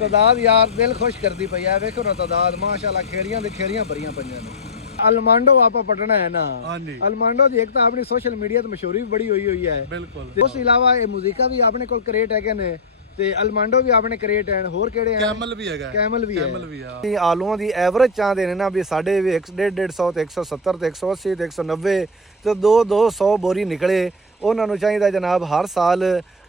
ਤਾਦਾਦ ਯਾਰ ਦਿਲ ਖੁਸ਼ ਕਰਦੀ ਪਈ ਆ। ਵੇਖੋ ਨਾ ਤਾਦਾਦ ਮਾਸ਼ਾਅੱਲਾ ਖੇੜੀਆਂ ਦੇ ਖੇੜੀਆਂ ਭਰੀਆਂ ਪਈਆਂ ਨੇ। ਅਲਮਾਂਡੋ ਆਪਾਂ ਪਟਣਾ ਹੈ ਨਾ। ਹਾਂਜੀ ਅਲਮਾਂਡੋ ਦੀ ਇੱਕ ਤਾਂ ਆਪਣੀ ਸੋਸ਼ਲ ਮੀਡੀਆ ਤੇ ਮਸ਼ਹੂਰੀ ਵੀ ਬੜੀ ਹੋਈ ਹੈ। ਬਿਲਕੁਲ। ਉਸ ਤੋਂ ਇਲਾਵਾ ਇਹ ਮੂਜ਼ਿਕਾ ਵੀ ਆਪਣੇ ਕੋਲ ਕ੍ਰੇਟ ਹੈਗੇ ਨੇ ਤੇ ਅਲਮਾਂਡੋ ਵੀ ਆਪਣੇ ਕ੍ਰੇਟ ਹਨ। ਹੋਰ ਕਿਹੜੇ ਹਨ? ਕੈਮਲ ਵੀ ਹੈਗਾ। ਕੈਮਲ ਵੀ ਹੈ। ਕੈਮਲ ਵੀ ਆ। ਇਹ ਆਲੂਆਂ ਦੀ ਐਵਰੇਜ ਚਾਹਦੇ ਨੇ ਨਾ ਵੀ ਸਾਡੇ ਵੀ 150 ਤੇ 170 ਤੇ 180 ਤੇ 190 ਤੇ 200 ਬੋਰੀ ਨਿਕਲੇ। ਉਹਨਾਂ ਨੂੰ ਚਾਹੀਦਾ ਜਨਾਬ ਹਰ ਸਾਲ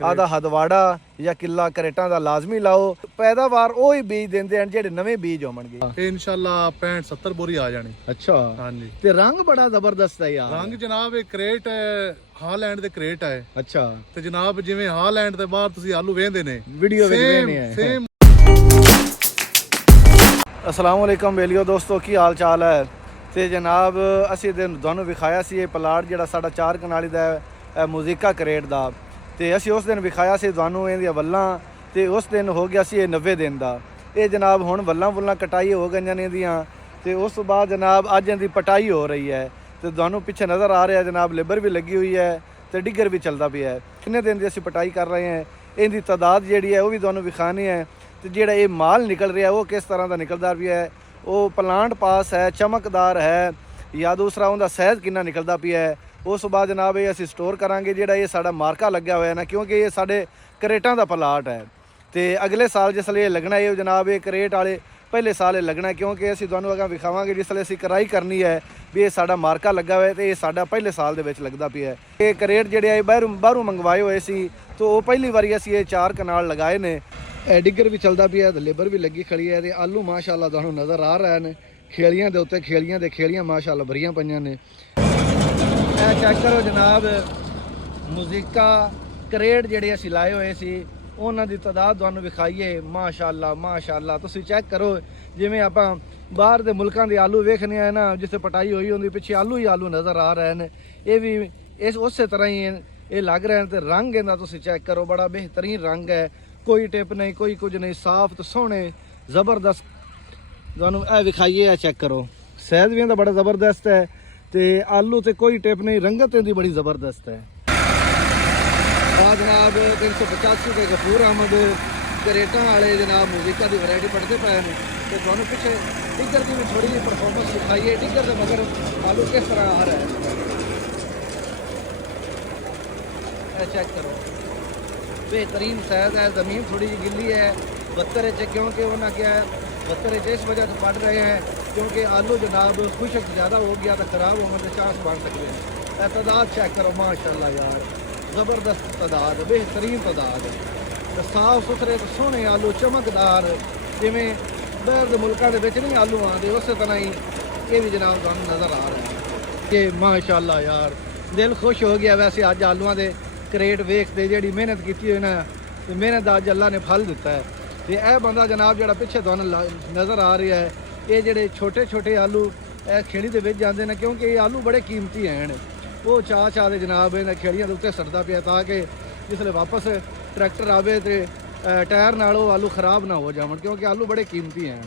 ਆਦਾ ਹਦਵਾੜਾ ਜਾਂ ਕਿੱਲਾ ਕਰੇਟਾਂ ਦਾ ਲਾਜ਼ਮੀ ਲਾਓ। ਪੈਦਾਵਾਰ ਉਹ ਹੀ ਬੀਜ ਦਿੰਦੇ ਹਨ ਜਿਹੜੇ ਨਵੇਂ ਬੀਜ ਹੋਣਗੇ। ਇਹ ਇਨਸ਼ਾਅੱਲਾ 65-70 ਬੋਰੀ ਆ ਜਾਣੀ। ਅੱਛਾ ਹਾਂਜੀ। ਤੇ ਰੰਗ ਬੜਾ ਜ਼ਬਰਦਸਤ ਹੈ ਯਾਰ। ਰੰਗ ਜਨਾਬ ਇਹ ਕ੍ਰੇਟ ਹੈ, ਹਾਲੈਂਡ ਦੇ ਕ੍ਰੇਟ ਹੈ। ਅੱਛਾ ਤੇ ਜਨਾਬ ਜਿਵੇਂ ਹਾਲੈਂਡ ਦੇ ਬਾਹਰ ਤੁਸੀਂ ਆਲੂ ਵੇਖਦੇ ਨੇ ਵੀਡੀਓ ਵਿੱਚ ਵੇਖਨੇ ਹੈ। ਸੇਮ। अस्सलाम वालेकुम बेलियो दोस्तों की हाल चाल है। तो जनाब असी ਤੁਹਾਨੂੰ ਵਿਖਾਇਆ ਸੀ ਇਹ ਪਲਾਟ ਜਿਹੜਾ ਸਾਡਾ 4 ਕਨਾਲੀ ਦਾ ਮੂਜ਼ਿਕਾ ਕਰੇਟ ਦਾ ਤੇ ਅਸੀਂ ਉਸ ਦਿਨ ਵਿਖਾਇਆ ਸੀ ਤੁਹਾਨੂੰ ਇਹਦੀਆਂ ਵੱਲਾਂ ਤੇ ਉਸ ਦਿਨ ਹੋ ਗਿਆ ਸੀ ਇਹ 90 ਦਿਨ ਦਾ। ਇਹ ਜਨਾਬ ਹੁਣ ਵੱਲਾਂ ਕਟਾਈ ਹੋ ਗਈਆਂ ਨੇ ਇਹਦੀਆਂ ਤੇ ਉਸ ਤੋਂ ਬਾਅਦ ਜਨਾਬ ਅੱਜ ਇਹਦੀ ਪਟਾਈ ਹੋ ਰਹੀ ਹੈ ਤੇ ਤੁਹਾਨੂੰ ਪਿੱਛੇ ਨਜ਼ਰ ਆ ਰਿਹਾ ਜਨਾਬ ਲੇਬਰ ਵੀ ਲੱਗੀ ਹੋਈ ਹੈ ਤੇ ਡਿੱਗਰ ਵੀ ਚੱਲਦਾ ਪਿਆ ਹੈ। ਕਿੰਨੇ ਦਿਨ ਦੀ ਅਸੀਂ ਪਟਾਈ ਕਰ ਰਹੇ ਹਾਂ। ਇਹਦੀ ਤਾਦਾਦ ਜਿਹੜੀ ਹੈ ਉਹ ਵੀ ਤੁਹਾਨੂੰ ਵਿਖਾਣੀ ਹੈ ਤੇ ਜਿਹੜਾ ਇਹ ਮਾਲ ਨਿਕਲ ਰਿਹਾ ਉਹ ਕਿਸ ਤਰ੍ਹਾਂ ਦਾ ਨਿਕਲਦਾ ਵੀ ਹੈ। ਉਹ ਪਲਾਂਟ ਪਾਸ ਹੈ, ਚਮਕਦਾਰ ਹੈ ਜਾਂ ਦੂਸਰਾ ਉਹਦਾ ਸਾਈਜ਼ ਕਿੰਨਾ ਨਿਕਲਦਾ ਪਿਆ ਹੈ। ਉਸ ਤੋਂ ਬਾਅਦ ਜਨਾਬ ਇਹ ਅਸੀਂ ਸਟੋਰ ਕਰਾਂਗੇ। ਜਿਹੜਾ ਇਹ ਸਾਡਾ ਮਾਰਕਾ ਲੱਗਿਆ ਹੋਇਆ ਨਾ ਕਿਉਂਕਿ ਇਹ ਸਾਡੇ ਕਰੇਟਾਂ ਦਾ ਪਲਾਟ ਹੈ ਤੇ ਅਗਲੇ ਸਾਲ ਜਿਸ ਲਈ ਇਹ ਲੱਗਣਾ ਇਹ ਜਨਾਬ ਇਹ ਕਰੇਟ ਵਾਲੇ ਪਹਿਲੇ ਸਾਲ ਇਹ ਲੱਗਣਾ ਕਿਉਂਕਿ ਅਸੀਂ ਤੁਹਾਨੂੰ ਅੱਗੇ ਵਿਖਾਵਾਂਗੇ ਜਿਸ ਲਈ ਅਸੀਂ ਕਰਾਈ ਕਰਨੀ ਹੈ ਵੀ ਇਹ ਸਾਡਾ ਮਾਰਕਾ ਲੱਗਾ ਹੋਇਆ ਤੇ ਇਹ ਸਾਡਾ ਪਹਿਲੇ ਸਾਲ ਦੇ ਵਿੱਚ ਲੱਗਦਾ ਪਿਆ ਹੈ। ਇਹ ਕਰੇਟ ਜਿਹੜੇ ਆ ਬਾਹਰੋਂ ਮੰਗਵਾਏ ਹੋਏ ਸੀ ਤਾਂ ਉਹ ਪਹਿਲੀ ਵਾਰੀ ਅਸੀਂ ਇਹ 4 ਕਨਾਲ ਲਗਾਏ ਨੇ। ਡਿੱਗਰ ਵੀ ਚੱਲਦਾ ਪਿਆ ਤੇ ਲੇਬਰ ਵੀ ਲੱਗੀ ਖੜੀ ਹੈ ਤੇ ਆਲੂ ਮਾਸ਼ਾਅੱਲਾ ਤੁਹਾਨੂੰ ਨਜ਼ਰ ਆ ਰਹੇ ਨੇ। ਖੇਲੀਆਂ ਦੇ ਉੱਤੇ ਖੇਲੀਆਂ ਮਾਸ਼ਾਅੱਲਾ ਭਰੀਆਂ ਪਈਆਂ ਨੇ। ਇਹ ਚੈੱਕ ਕਰੋ ਜਨਾਬ ਮੂਜ਼ਿਕਾ ਕਰੇਟ ਜਿਹੜੇ ਅਸੀਂ ਲਾਏ ਹੋਏ ਸੀ ਉਹਨਾਂ ਦੀ ਤਾਦਾਦ ਤੁਹਾਨੂੰ ਵਿਖਾਈਏ। ਮਾਸ਼ਾਅੱਲਾ ਤੁਸੀਂ ਚੈੱਕ ਕਰੋ ਜਿਵੇਂ ਆਪਾਂ ਬਾਹਰ ਦੇ ਮੁਲਕਾਂ ਦੇ ਆਲੂ ਵੇਖਨੇ ਆ ਨਾ ਜਿੱਥੇ ਪਟਾਈ ਹੋਈ ਹੁੰਦੀ ਪਿੱਛੇ ਆਲੂ ਹੀ ਆਲੂ ਨਜ਼ਰ ਆ ਰਹੇ ਨੇ। ਇਹ ਵੀ ਉਸੇ ਤਰ੍ਹਾਂ ਹੀ ਇਹ ਲੱਗ ਰਹੇ ਨੇ ਤੇ ਰੰਗ ਇਹਦਾ ਤੁਸੀਂ ਚੈੱਕ ਕਰੋ ਬੜਾ ਬਿਹਤਰੀਨ ਰੰਗ ਹੈ। ਕੋਈ ਟਿਪ ਨਹੀਂ ਕੋਈ ਕੁਝ ਨਹੀਂ ਸਾਫ਼ ਤੇ ਸੋਹਣੇ ਜ਼ਬਰਦਸਤ ਤੁਹਾਨੂੰ ਇਹ ਵਿਖਾਈਏ। ਆ ਚੈੱਕ ਕਰੋ ਸਾਈਜ਼ ਵੀ ਇਹਦਾ ਬੜਾ ਜ਼ਬਰਦਸਤ ਹੈ ਤੇ ਆਲੂ ਤੇ ਕੋਈ ਟਿਪ ਨਹੀਂ ਰੰਗਤ ਇਹਦੀ ਬੜੀ ਜ਼ਬਰਦਸਤ ਹੈ। ਆ ਜਨਾਬ 385 ਦੇ ਗਫੂਰ ਅਹਿਮਦ ਕਰੇਟਾਂ ਵਾਲੇ ਜਨਾਬ ਮੂਜ਼ਿਕਾ ਦੀ ਵੈਰਾਈਟੀ ਪੜਦੇ ਪਏ ਨੇ ਤੇ ਤੁਹਾਨੂੰ ਪਿੱਛੇ ਟਿੱਗਰ ਦੀ ਵੀ ਥੋੜੀ ਜਿਹੀ ਪਰਫਾਰਮੈਂਸ ਦਿਖਾਈਏ। ਟਿੱਗਰ ਦੇ ਮਗਰ ਆਲੂ ਕਿਸ ਤਰ੍ਹਾਂ ਆ ਰਿਹਾ ਹੈ ਇਹ ਚੈੱਕ ਕਰੋ। बेहतरीन साइज है। ज़मीन थोड़ी जी गिली है 72 इंच क्योंकि उन्होंने क्या है 72 इंच इस वजह से पड़ रहे हैं क्योंकि आलू जनाब खुशक ज़्यादा हो गया तो ख़राब होने के चांस बन सकते हैं। तादाद चेक करो माशाल्लाह यार ज़बरदस्त तादाद बेहतरीन तादाद तो साफ सुथरे तो सोहने आलू चमकदार जिमें बाहर के मुल्कों के नहीं आलू आते उस तरह ही ये भी जनाब तुहानू नज़र आ रहा है कि माशाल्लाह यार दिल खुश हो गया। वैसे अज आलूआं दे ਕਰੇਟ ਵੇਖਦੇ ਜਿਹੜੀ ਮਿਹਨਤ ਕੀਤੀ ਹੋਈ ਨਾ ਤੇ ਮਿਹਨਤ ਦਾ ਅੱਜ ਅੱਲਾ ਨੇ ਫਲ ਦਿੱਤਾ ਹੈ। ਤੇ ਇਹ ਬੰਦਾ ਜਨਾਬ ਜਿਹੜਾ ਪਿੱਛੇ ਤੁਹਾਨੂੰ ਨਜ਼ਰ ਆ ਰਿਹਾ ਹੈ ਇਹ ਜਿਹੜੇ ਛੋਟੇ ਆਲੂ ਇਹ ਖੇੜੀ ਦੇ ਵਿੱਚ ਜਾਂਦੇ ਨੇ ਕਿਉਂਕਿ ਇਹ ਆਲੂ ਬੜੇ ਕੀਮਤੀ ਹਨ। ਉਹ ਚਾਹ ਦੇ ਜਨਾਬ ਇਹਨਾਂ ਖੇੜੀਆਂ ਦੇ ਉੱਤੇ ਸੜਦਾ ਪਿਆ ਤਾਂ ਕਿ ਜਿਸਲੇ ਵਾਪਸ ਟਰੈਕਟਰ ਆਵੇ ਤੇ ਟਾਇਰ ਨਾਲ ਉਹ ਆਲੂ ਖਰਾਬ ਨਾ ਹੋ ਜਾਵਣ ਕਿਉਂਕਿ ਆਲੂ ਬੜੇ ਕੀਮਤੀ ਹਨ।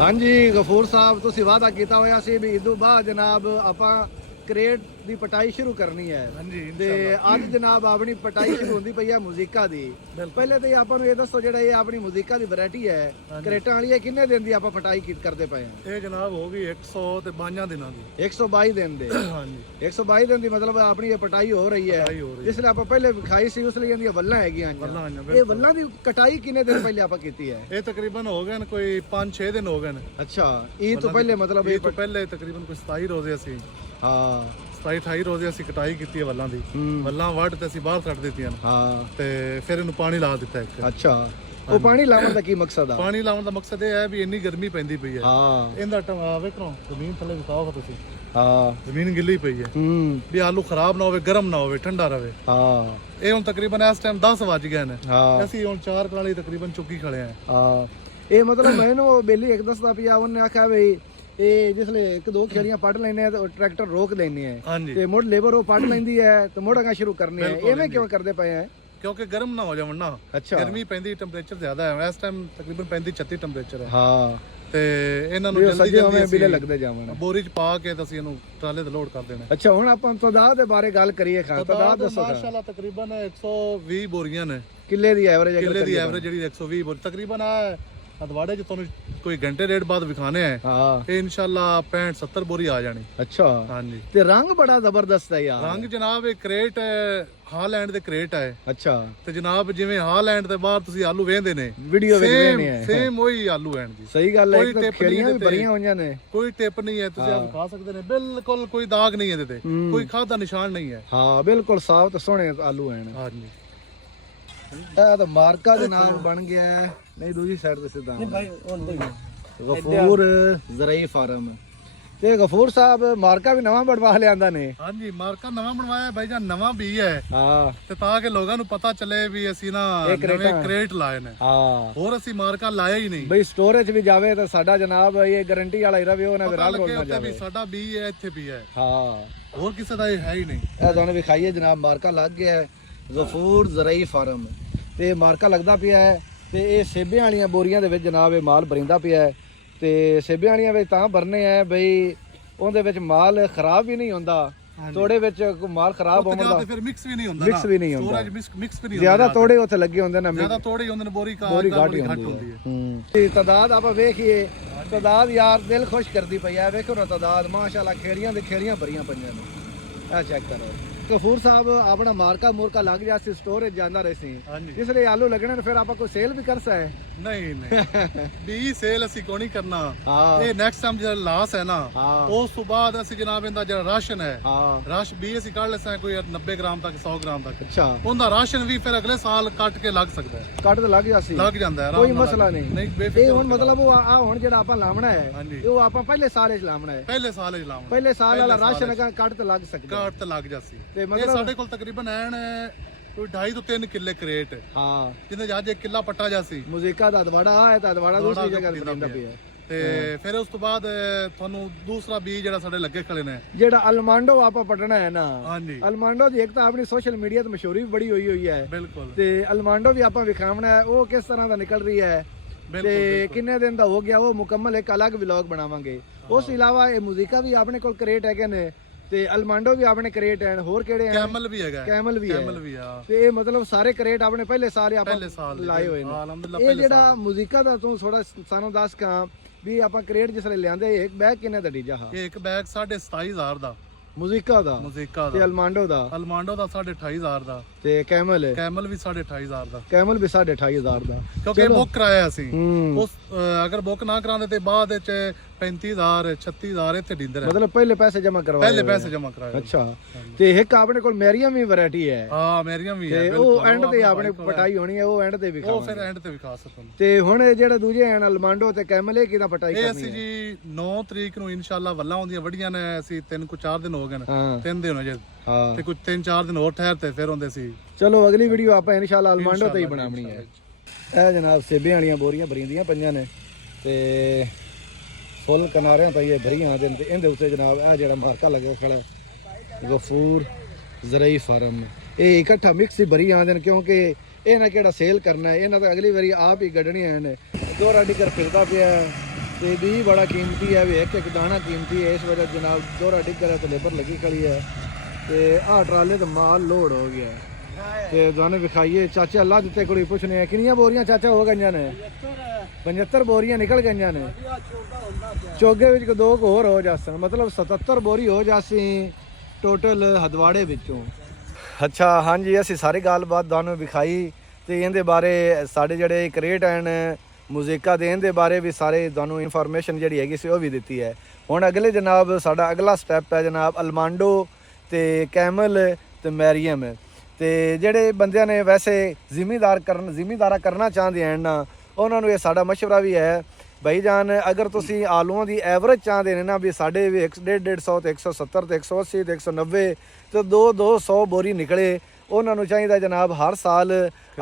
ਹਾਂਜੀ ਗਫੂਰ ਸਾਹਿਬ ਤੁਸੀਂ ਵਾਅਦਾ ਕੀਤਾ ਹੋਇਆ ਸੀ ਵੀ ਇਦੋਂ ਬਾਅਦ ਜਨਾਬ ਆਪਾਂ ਕਰੇਟ ਦੀ ਪਟਾਈ ਸ਼ੁਰੂ ਕਰਨੀ ਹੈ। ਹਾਂਜੀ ਤੇ ਅੱਜ ਜਨਾਬ ਆਪਣੀ ਪਟਾਈ ਸ਼ੁਰੂ ਹੁੰਦੀ ਪਈ ਹੈ ਮੂਜ਼ਿਕਾ ਦੀ। ਪਹਿਲੇ ਤੇ ਆਪਾਂ ਨੂੰ ਇਹ ਦੱਸੋ ਜਿਹੜਾ ਇਹ ਆਪਣੀ ਮੂਜ਼ਿਕਾ ਦੀ ਵੈਰਾਈਟੀ ਹੈ ਕਰੇਟਾਂ ਵਾਲੀ ਇਹ ਕਿੰਨੇ ਦਿਨ ਦੀ ਆਪਾਂ ਪਟਾਈ ਕਰਦੇ ਪਏ ਹਾਂ? ਇਹ ਜਨਾਬ ਹੋ ਗਈ 122 ਦਿਨਾਂ ਦੀ। 122 ਦਿਨ ਦੇ। ਹਾਂਜੀ 122 ਦਿਨ ਦੀ ਮਤਲਬ ਆਪਣੀ ਇਹ ਪਟਾਈ ਹੋ ਰਹੀ ਹੈ। ਜਿਸ ਲਈ ਆਪਾਂ ਪਹਿਲੇ ਵਿਖਾਈ ਸੀ ਉਸ ਲਈ ਇਹਦੀਆਂ ਵੱਲਾਂ ਹੈਗੀਆਂ। ਇਹ ਵੱਲਾਂ ਦੀ ਕਟਾਈ ਕਿੰਨੇ ਦਿਨ ਪਹਿਲੇ ਆਪਾਂ ਕੀਤੀ ਹੈ? ਇਹ ਤਕਰੀਬਨ ਹੋ ਗਏ ਨੇ ਕੋਈ 5-6 ਦਿਨ ਹੋ ਗਏ ਨੇ। ਅੱਛਾ ਈਦ ਤੋਂ ਪਹਿਲੇ ਮਤਲਬ ਇਹ ਤੋਂ ਪਹਿਲੇ ਤਕਰੀਬਨ ਕੋਈ 27 ਰੋਜ਼ੇ ਅਸੀਂ 27-28 ਰੋਜ਼ੇ ਅਸੀਂ ਕਟਾਈ ਕੀਤੀ ਹੈ ਵੱਲਾਂ ਦੀ। ਵੱਲਾਂ ਵੱਢ ਤੇ ਅਸੀਂ ਬਾਹਰ ਕੱਢ ਦਿੱਤੀਆਂ ਨੇ ਤੇ ਫਿਰ ਇਹਨੂੰ ਪਾਣੀ ਲਾ ਦਿੱਤਾ ਇੱਕ। ਅੱਛਾ ਉਹ ਪਾਣੀ ਲਾਉਣ ਦਾ ਕੀ ਮਕਸਦ ਆ? ਪਾਣੀ ਲਾਉਣ ਦਾ ਮਕਸਦ ਇਹ ਹੈ ਵੀ ਇੰਨੀ ਗਰਮੀ ਪੈਂਦੀ ਪਈ ਹੈ ਇਹਦਾ ਵੇਖੋ ਜ਼ਮੀਨ ਥੱਲੇ ਵਿਖਾਓ ਤੁਸੀਂ। ਜ਼ਮੀਨ ਗਿੱਲੀ ਪਈ ਹੈ ਵੀ ਆਲੂ ਖਰਾਬ ਨਾ ਹੋਵੇ ਗਰਮ ਨਾ ਹੋਵੇ ਠੰਡਾ ਰਵੇ। ਇਹ ਹੁਣ ਤਕਰੀਬਨ ਇਸ ਟਾਈਮ 10 ਵੱਜ ਗਏ ਨੇ ਅਸੀਂ ਹੁਣ 4 ਕਨਾਲੀ ਤਕਰੀਬਨ ਚੁੱਕੀ ਖੜੇ ਆ। ਇਹ ਮਤਲਬ ਮੈਨੂੰ ਬੇਲੀ ਇੱਕ ਦੱਸਦਾ ਪਿਆ ਉਹਨੇ ਆਖਿਆ ਵੀ ਇਹ ਜਿਸਲੇ 1-2 ਖੇੜੀਆਂ ਪੱਟ ਲੈਣੇ ਆ ਤੇ ਟਰੈਕਟਰ ਰੋਕ ਲੈਣੇ ਆ ਤੇ ਮੁੜ ਲੇਬਰ ਉਹ ਪੱਟ ਲੈਂਦੀ ਹੈ ਤੇ ਮੁੜਾਂਗਾ ਸ਼ੁਰੂ ਕਰਨੇ ਆ। ਐਵੇਂ ਕਿਉਂ ਕਰਦੇ ਪਏ ਆ? ਕਿਉਂਕਿ ਗਰਮ ਨਾ ਹੋ ਜਾਵਣ ਨਾ। ਗਰਮੀ ਪੈਂਦੀ ਟੈਂਪਰੇਚਰ ਜ਼ਿਆਦਾ ਹੈ ਇਸ ਟਾਈਮ ਤਕਰੀਬਨ 35-36 ਟੈਂਪਰੇਚਰ ਹੈ। ਤੇ ਇਹਨਾਂ ਨੂੰ ਜਲਦੀ ਬਿਲੇ ਲੱਗਦੇ ਜਾਵਣ ਬੋਰੀ ਚ ਪਾ ਕੇ ਅਸੀਂ ਇਹਨੂੰ ਟਰਾਲੇ ਤੇ ਲੋਡ ਕਰ ਦੇਣਾ। ਅੱਛਾ ਹੁਣ ਆਪਾਂ ਤਾਦਾਦ ਦੇ ਬਾਰੇ ਗੱਲ ਕਰੀਏ। ਤਾਦਾਦ ਦੱਸੋ। ਮਾਸ਼ਾਅੱਲਾ ਤਕਰੀਬਨ 120 ਬੋਰੀਆਂ ਨੇ ਕਿੱਲੇ ਦੀ ਐਵਰੇਜ ਕਿੱਲੇ ਦੀ ਐਵਰੇਜ ਜਿਹੜੀ 120 ਬੋਰੀ ਤਕਰੀਬਨ ਆ ਹਦਵਾੜੇ ਚ ਤੁਹਾਨੂੰ ਕੋਈ ਘੰਟੇ ਡੇਢ ਬਾਅਦ ਵਿਖਾਣੇ ਆ ਹਾਂ ਇਹ ਇਨਸ਼ਾਅੱਲਾ 65 70 ਬੋਰੀ ਆ ਜਾਣੀ। ਅੱਛਾ ਹਾਂਜੀ ਤੇ ਰੰਗ ਬੜਾ ਜ਼ਬਰਦਸਤ ਹੈ ਯਾਰ। ਰੰਗ ਜਨਾਬ ਇਹ ਕ੍ਰੇਟ ਹੈ ਹਾਲੈਂਡ ਦੇ ਕ੍ਰੇਟ ਹੈ। ਅੱਛਾ ਤੇ ਜਨਾਬ ਜਿਵੇਂ ਹਾਲੈਂਡ ਦੇ ਬਾਹਰ ਤੁਸੀਂ ਆਲੂ ਵੇਂਦੇ ਨੇ ਵੀਡੀਓ ਵਿੱਚ ਵੇਖਨੇ ਆ ਸੇਮ ਉਹੀ ਆਲੂ ਐਂਡ ਜੀ। ਸਹੀ ਗੱਲ ਹੈ ਕੋਈ ਇੱਕ ਟਿਪ ਖੇੜੀਆਂ ਵੀ ਨਹੀਂ ਬੜੀਆਂ ਹੋਈਆਂ ਨੇ ਕੋਈ ਟਿਪ ਨਹੀਂ ਹੈ ਤੁਸੀਂ ਆਪ ਖਾ ਸਕਦੇ ਨੇ ਬਿਲਕੁਲ ਕੋਈ ਦਾਗ ਨਹੀਂ ਇਹਦੇ ਤੇ ਕੋਈ ਖਾਦ ਦਾ ਨਿਸ਼ਾਨ ਨਹੀਂ ਹੈ। ਹਾਂ ਬਿਲਕੁਲ ਸਾਫ਼ ਤੇ ਸੋਹਣੇ ਆਲੂ ਹਨ। ਹਾਂਜੀ ਇਹ ਤਾਂ ਮਾਰਕਾ ਦੇ ਨਾਮ ਬਣ ਗਿਆ ਹੈ। ਨਹੀਂ ਦੂਜੀ ਸਾਈਡ ਤੇ ਸਿੱਧਾ ਗਫੂਰ ਜ਼ਰਾਈ ਫਾਰਮ ਤੇ ਗਫੂਰ ਸਾਹਿਬ ਮਾਰਕਾ ਵੀ ਨਵਾਂ ਬਣਵਾ ਲਿਆਂਦਾ ਨੇ। ਹਾਂਜੀ ਮਾਰਕਾ ਨਵਾਂ ਬਣਵਾਇਆ ਭਾਈ ਜਾਨ ਨਵਾਂ ਬੀ ਹੈ ਹਾਂ ਤੇ ਤਾਂ ਕਿ ਲੋਕਾਂ ਨੂੰ ਪਤਾ ਚੱਲੇ ਵੀ ਅਸੀਂ ਨਾ ਨਵੇਂ ਕ੍ਰੇਟ ਲਾਏ ਨੇ। ਹਾਂ ਹੋਰ ਅਸੀਂ ਮਾਰਕਾ ਲਾਇਆ ਹੀ ਨਹੀਂ ਬਈ ਸਟੋਰੇਜ ਵੀ ਜਾਵੇ ਤਾਂ ਸਾਡਾ ਜਨਾਬ ਇਹ ਗਾਰੰਟੀ ਵਾਲਾ ਹੀ ਰਵੇ ਉਹਨਾਂ ਦੇ ਰਲ ਰੋਲ ਨਾ ਉੱਤੇ ਜਾਵੇ। ਵੀ ਸਾਡਾ ਬੀ ਹੈ ਇੱਥੇ ਵੀ ਹੈ ਹਾਂ ਹੋਰ ਕਿਸੇ ਦਾ ਇਹ ਹੈ ਹੀ ਨਹੀਂ। ਇਹ ਤੁਹਾਨੂੰ ਵਿਖਾਈਏ ਜਨਾਬ ਮਾਰਕਾ ਲੱਗ ਗਿਆ ਹੈ ਗਫੂਰ ਜ਼ਰਾਈ ਫਾਰਮ ਤੇ ਮਾਰਕਾ ਲੱਗਦਾ ਪਿਆ ਹੈ ਤੇ ਇਹ ਸੇਬਿਆਂ ਵਾਲੀਆਂ ਬੋਰੀਆਂ ਦੇ ਵਿੱਚ ਜਨਾਬ ਇਹ ਮਾਲ ਭਰਿੰਦਾ ਪਿਆ ਹੈ ਤੇ ਸੇਬਿਆਂ ਵਾਲੀਆਂ ਵਿੱਚ ਤਾਂ ਭਰਨੇ ਆ ਬਈ ਉਹਦੇ ਵਿੱਚ ਮਾਲ ਖਰਾਬ ਵੀ ਨਹੀਂ ਹੁੰਦਾ ਤੋੜੇ ਵਿੱਚ ਮਾਲ ਖਰਾਬ ਹੋਣ ਦਾ ਫਿਰ ਮਿਕਸ ਵੀ ਨਹੀਂ ਹੁੰਦਾ ਮਿਕਸ ਵੀ ਨਹੀਂ ਹੁੰਦਾ ਮਿਕਸ ਵੀ ਨਹੀਂ ਹੁੰਦਾ ਜ਼ਿਆਦਾ ਤੋੜੇ ਉੱਥੇ ਲੱਗੇ ਹੁੰਦੇ ਨੇ ਜ਼ਿਆਦਾ ਤੋੜੇ ਹੁੰਦੇ ਨੇ ਬੋਰੀ ਘੱਟ ਹੁੰਦੀ ਹੈ। ਤੇ ਤਾਦਾਦ ਆਪਾਂ ਵੇਖੀਏ ਤਾਦਾਦ ਯਾਰ ਦਿਲ ਖੁਸ਼ ਕਰਦੀ ਪਈ ਹੈ। ਵੇਖੋ ਨਾ ਤਾਦਾਦ ਮਾਸ਼ਾਅੱਲਾ ਖੇੜੀਆਂ ਦੇ ਖੇੜੀਆਂ ਭਰੀਆਂ ਪਈਆਂ ਨੇ। ਇਹ ਚੈੱਕ ਕਰੋ ਗਫੂਰ ਸਾਹਿਬ ਆਪਣਾ ਮਾਰਕਾ ਮੂਰਕਾ ਲੱਗ ਜਾ ਸੀ ਸਟੋਰੇਜ ਜਾਂਦਾ ਰਹੇ ਸੀ ਇਸ ਲਈ ਆਲੂ ਲੱਗਣੇ ਨੇ ਫਿਰ ਆਪਾਂ ਕੋਈ ਸੇਲ ਵੀ ਕਰ ਸਕਦੇ ਨਹੀਂ ਨਹੀਂ ਵੀ ਸੇਲ ਅਸੀਂ ਕੋਈ ਨਹੀਂ ਕਰਨਾ। ਇਹ ਨੈਕਸਟ ਟਾਈਮ ਜਿਹੜਾ ਲਾਸ ਹੈ ਨਾ ਉਸ ਤੋਂ ਬਾਅਦ ਅਸੀਂ ਜਨਾਬ ਇਹਦਾ ਜਿਹੜਾ ਰਾਸ਼ਨ ਹੈ ਰਸ਼ ਵੀ ਅਸੀਂ ਕੱਢ ਲੈਸਾਂ ਕੋਈ 90 ਗ੍ਰਾਮ ਤੱਕ 100 ਗ੍ਰਾਮ ਤੱਕ। ਅੱਛਾ ਉਹਦਾ ਰਾਸ਼ਨ ਵੀ ਫਿਰ ਅਗਲੇ ਸਾਲ ਕੱਟ ਕੇ ਲੱਗ ਸਕਦਾ ਹੈ। ਕੱਟ ਤੇ ਲੱਗ ਜਾ ਸੀ ਲੱਗ ਜਾਂਦਾ ਹੈ ਕੋਈ ਮਸਲਾ ਨਹੀਂ। ਨਹੀਂ ਇਹ ਹੁਣ ਮਤਲਬ ਉਹ ਆ ਹੁਣ ਜਿਹੜਾ ਆਪਾਂ ਲਾਉਣਾ ਹੈ ਉਹ ਆਪਾਂ ਪਹਿਲੇ ਸਾਲ ਚ ਲਾਉਣਾ ਹੈ। ਪਹਿਲੇ ਸਾਲ ਚ ਲਾਉਣਾ ਪਹਿਲੇ ਸਾਲ ਵਾਲਾ ਰਾਸ਼ਨ ਕੱਟ ਤੇ ਲੱਗ ਸਕਦਾ ਕੱਟ ਤੇ ਲੱਗ ਜਾਸੀ। ਤੇ ਇਹ ਸਾਡੇ ਕੋਲ ਤਕਰੀਬਨ ਐਨ ਕੋਈ 2.5 ਤੋਂ 3 ਕਿੱਲੇ ਕ੍ਰੇਟ ਹਾਂ ਜਿੰਨੇ ਅੱਜ ਇੱਕ ਕਿੱਲਾ ਪੱਟਾ ਜਾਸੀ ਮੁਜ਼ੀਕਾ ਦਾ ਦਵਾੜਾ ਹੈ ਤਾਂ ਦਵਾੜਾ ਦੂਸਰੀ ਜਗ੍ਹਾ ਤੇ ਬੰਦਾ ਪਿਆ ਤੇ ਫਿਰ ਉਸ ਤੋਂ ਬਾਅਦ ਤੁਹਾਨੂੰ ਦੂਸਰਾ ਬੀਜ ਜਿਹੜਾ ਸਾਡੇ ਲੱਗੇ ਖੜੇ ਨੇ ਜਿਹੜਾ ਅਲਮਾਂਡੋ ਆਪਾਂ ਪਟਣਾ ਹੈ ਨਾ। ਹਾਂਜੀ ਅਲਮਾਂਡੋ ਦੀ ਇੱਕ ਤਾਂ ਆਪਣੀ ਸੋਸ਼ਲ ਮੀਡੀਆ ਤੇ ਮਸ਼ਹੂਰੀ ਵੀ ਬੜੀ ਹੋਈ ਹੈ ਬਿਲਕੁਲ ਤੇ ਅਲਮਾਂਡੋ ਵੀ ਆਪਾਂ ਵਿਖਾਉਣਾ ਹੈ ਉਹ ਕਿਸ ਤਰ੍ਹਾਂ ਦਾ ਨਿਕਲ ਰਹੀ ਹੈ ਤੇ ਕਿੰਨੇ ਦਿਨ ਦਾ ਹੋ ਗਿਆ ਉਹ ਮੁਕੰਮਲ ਇੱਕ ਅਲੱਗ ਵਲੌਗ ਬਣਾਵਾਂਗੇ। ਉਸ ਤੋਂ ਇਲਾਵਾ ਇਹ ਮੁਜ਼ੀਕਾ ਵੀ ਆਪਣੇ ਕੋਲ ਕ੍ਰੇਟ ਹੈਗੇ ਨੇ ਤੇ ਅਲਮਾਂਡੋ ਵੀ ਆਪਣੇ ਕ੍ਰੇਟ ਹਨ। ਹੋਰ ਕਿਹੜੇ ਹਨ? ਕੈਮਲ ਵੀ ਹੈਗਾ ਕੈਮਲ ਵੀ ਆ ਤੇ ਇਹ ਮਤਲਬ ਸਾਰੇ ਕ੍ਰੇਟ ਆਪਣੇ ਪਹਿਲੇ ਸਾਲ ਆਪਾਂ ਲਾਏ ਹੋਏ ਨੇ। ਇਹ ਜਿਹੜਾ ਮੁਜ਼ੀਕਾ ਦਾ ਤੂੰ ਥੋੜਾ ਸਾਨੂੰ ਦੱਸ ਕਾਂ ਵੀ ਆਪਾਂ ਕ੍ਰੇਟ ਜਿਸ ਵੇਲੇ ਲਿਆਂਦੇ ਇੱਕ ਬੈਗ ਕਿੰਨੇ ਦਾ ਡੀਜਾ ਹਾਂ? ਇਹ ਇੱਕ ਬੈਗ 27000 ਦਾ ਮੁਜ਼ੀਕਾ ਦਾ ਤੇ ਅਲਮਾਂਡੋ ਦਾ 28000 ਦਾ ਤੇ ਕੈਮਲ ਵੀ 28000 ਦਾ ਕੈਮਲ ਵੀ 28000 ਦਾ ਕਿਉਂਕਿ ਬੁੱਕ ਕਰਾਇਆ ਸੀ ਉਸ ਅਗਰ ਬੁੱਕ ਨਾ ਕਰਾਉਂਦੇ ਤੇ ਬਾਅਦ ਵਿੱਚ 35000 36000 ਇੱਥੇ ਡੀਂਦਰ ਹੈ ਮਤਲਬ ਪਹਿਲੇ ਪੈਸੇ ਜਮਾ ਕਰਵਾਏ ਪਹਿਲੇ ਪੈਸੇ ਜਮਾ ਕਰਾਏ। ਅੱਛਾ ਤੇ ਇੱਕ ਆਪਣੇ ਕੋਲ ਮੈਰੀਅਮ ਵੀ ਵੈਰਾਈਟੀ ਹੈ। ਹਾਂ ਮੈਰੀਅਮ ਵੀ ਹੈ ਤੇ ਉਹ ਐਂਡ ਤੇ ਆਪਣੇ ਪਟਾਈ ਹੋਣੀ ਹੈ ਉਹ ਐਂਡ ਤੇ ਵਿਖਾਵਾਂਗੇ ਉਹ ਫਿਰ ਐਂਡ ਤੇ ਵਿਖਾ ਸਕਣ। ਤੇ ਹੁਣ ਜਿਹੜੇ ਦੂਜੇ ਹਨ ਅਲਮਾਂਡੋ ਤੇ ਕੈਮਲ ਇਹ ਕਿਹਦਾ ਪਟਾਈ ਕਰਨੀ ਹੈ? ਇਹ ਅਸੀਂ ਜੀ 9 ਤਰੀਕ ਨੂੰ ਇਨਸ਼ਾਅੱਲਾ ਵੱਲਾਂ ਆਉਂਦੀਆਂ ਵੱਡੀਆਂ ਨੇ। ਅਸੀਂ 3-4 ਦਿਨ ਹੋ ਗਏ ਨੇ 3 ਦਿਨ ਹੋ ਜੇ ਤੇ ਕੁਝ 3-4 ਦਿਨ ਹੋਰ ਠਹਿਰ ਤੇ ਫਿਰ ਹੁੰਦੇ ਸੀ। ਚਲੋ ਅਗਲੀ ਵੀਡੀਓ ਆਪਾਂ ਇਨਸ਼ਾਅੱਲਾ ਅਲਮਾਂਡੋ ਤੇ ਹੀ ਬਣਾਉਣੀ ਹੈ। ਇਹ ਜਨਾਬ ਸੇਬੇ ਵਾਲੀਆਂ ਬੋਰੀਆਂ ਭਰੀਆਂ ਪਈਆਂ ਨੇ ਤੇ ਫੁੱਲ ਕਿਨਾਰਿਆਂ ਤਾਂ ਇਹ ਭਰੀਆਂ ਦੇ ਤੇ ਇਹਦੇ ਉੱਤੇ ਜਨਾਬ ਇਹ ਜਿਹੜਾ ਮਾਰਕਾ ਲੱਗਿਆ ਖੜਾ ਗਫੂਰ ਜ਼ਰਾਈ ਫਾਰਮ ਇਹ ਇਕੱਠਾ ਮਿਕਸ ਹੀ ਭਰੀ ਆਉਂਦੇ ਨੇ ਕਿਉਂਕਿ ਇਹ ਨਾ ਕਿਹੜਾ ਸੇਲ ਕਰਨਾ ਹੈ ਇਹਨਾਂ ਤਾਂ ਅਗਲੀ ਵਾਰੀ ਆਪ ਹੀ ਕੱਢਣੀਆਂ ਨੇ। ਦੋਹਰਾ ਡਿੱਗਰ ਫਿਰਦਾ ਪਿਆ ਤੇ ਵੀ ਬੜਾ ਕੀਮਤੀ ਹੈ ਵੀ ਇੱਕ ਦਾਣਾ ਕੀਮਤੀ ਹੈ। ਇਸ ਵਜ੍ਹਾ ਜਨਾਬ ਦੋਹਰਾ ਡਿੱਗਰ ਹੈ ਤੇ ਲੇਬਰ ਲੱਗੀ ਖੜੀ ਹੈ ਤੇ ਆਹ ਟਰਾਲੇ ਤੇ ਮਾਲ ਲੋਡ ਹੋ ਗਿਆ ਤੇ ਤੁਹਾਨੂੰ ਵਿਖਾਈਏ ਚਾਚਾ ਅੱਲਾ ਦਿੱਤੇ ਕੁੜੀ ਪੁੱਛਨੇ ਆ ਕਿੰਨੀਆਂ ਬੋਰੀਆਂ ਚਾਚਾ ਹੋ ਗਈਆਂ ਨੇ? 75 ਬੋਰੀਆਂ ਨਿਕਲ ਗਈਆਂ ਨੇ। ਚੋਗੇ ਵਿੱਚ ਦੋ ਹੋਰ ਹੋ ਜਾਸਨ ਮਤਲਬ 77 ਬੋਰੀ ਹੋ ਜਾਸੀ ਟੋਟਲ ਹਦਵਾੜੇ ਵਿੱਚੋਂ। ਅੱਛਾ ਹਾਂਜੀ ਅਸੀਂ ਸਾਰੀ ਗੱਲਬਾਤ ਤੁਹਾਨੂੰ ਵਿਖਾਈ ਤੇ ਇਹਦੇ ਬਾਰੇ ਸਾਡੇ ਜਿਹੜੇ ਕ੍ਰੇਟ ਹਨ ਮੁਜ਼ੀਕਾ ਦੇ ਇਹਦੇ ਬਾਰੇ ਵੀ ਸਾਰੇ ਤੁਹਾਨੂੰ ਇਨਫੋਰਮੇਸ਼ਨ ਜਿਹੜੀ ਹੈਗੀ ਸੀ ਉਹ ਵੀ ਦਿੱਤੀ ਹੈ। ਹੁਣ ਅਗਲੇ ਜਨਾਬ ਸਾਡਾ ਅਗਲਾ ਸਟੈਪ ਹੈ ਜਨਾਬ ਅਲਮਾਂਡੋ ਤੇ ਕੈਮਲ ਤੇ ਮੈਰੀਅਮ ਤੇ ਜਿਹੜੇ ਬੰਦਿਆਂ ਨੇ ਵੈਸੇ ਜ਼ਿਮੀਦਾਰਾ ਕਰਨਾ ਚਾਹੁੰਦੇ ਹਨ ਨਾ ਉਹਨਾਂ ਨੂੰ ਇਹ ਸਾਡਾ ਮਸ਼ਵਰਾ ਵੀ ਹੈ ਭਾਈ ਜਾਨ ਅਗਰ ਤੁਸੀਂ ਆਲੂਆਂ ਦੀ ਐਵਰੇਜ ਚਾਹੁੰਦੇ ਨੇ ਨਾ ਵੀ ਸਾਡੇ ਵੀ 150 ਤੇ 170 ਤੇ 180 ਤੇ 190 ਤੇ 200 ਬੋਰੀ ਨਿਕਲੇ ਉਹਨਾਂ ਨੂੰ ਚਾਹੀਦਾ ਜਨਾਬ ਹਰ ਸਾਲ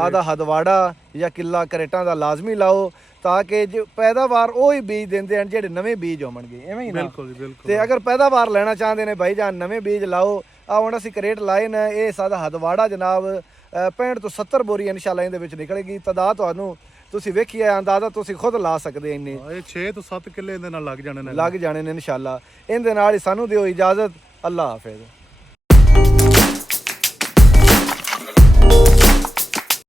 ਆਦਾ ਹਦਵਾੜਾ ਜਾਂ ਕਿੱਲਾ ਕਰੇਟਾਂ ਦਾ ਲਾਜ਼ਮੀ ਲਾਓ ਤਾਂ ਕਿ ਜੋ ਪੈਦਾਵਾਰ ਉਹ ਹੀ ਬੀਜ ਦਿੰਦੇ ਹਨ ਜਿਹੜੇ ਨਵੇਂ ਬੀਜ ਹੋਣਗੇ ਐਵੇਂ ਹੀ ਨਾ। ਤੇ ਅਗਰ ਪੈਦਾਵਾਰ ਲੈਣਾ ਚਾਹੁੰਦੇ ਨੇ ਭਾਈ ਜਾਨ ਨਵੇਂ ਬੀਜ ਲਾਓ। ਆ ਹੁਣ ਅਸੀਂ ਕਰੇਟ ਲਾਏ ਨੇ ਇਹ ਸਾਡਾ ਹਦਵਾੜਾ ਜਨਾਬ 65 ਤੋਂ 70 ਬੋਰੀ ਇਨਸ਼ਾਅੱਲਾ ਇਹਦੇ ਵਿੱਚ ਨਿਕਲੇਗੀ। ਤਾਦਾਦ ਤੁਹਾਨੂੰ ਤੁਸੀਂ ਵੇਖੀਏ ਅੰਦਾਜ਼ਾ ਤੁਸੀਂ ਖੁਦ ਲਾ ਸਕਦੇ ਇੰਨੇ ਇਹ 6 ਤੋਂ 7 ਕਿੱਲੇ ਇਹਦੇ ਨਾਲ ਲੱਗ ਜਾਣੇ ਨੇ ਇਨਸ਼ਾਅੱਲਾ। ਇਹਦੇ ਨਾਲ ਹੀ ਸਾਨੂੰ ਦਿਓ ਇਜਾਜ਼ਤ। ਅੱਲਾ ਹਾਫਿਜ਼।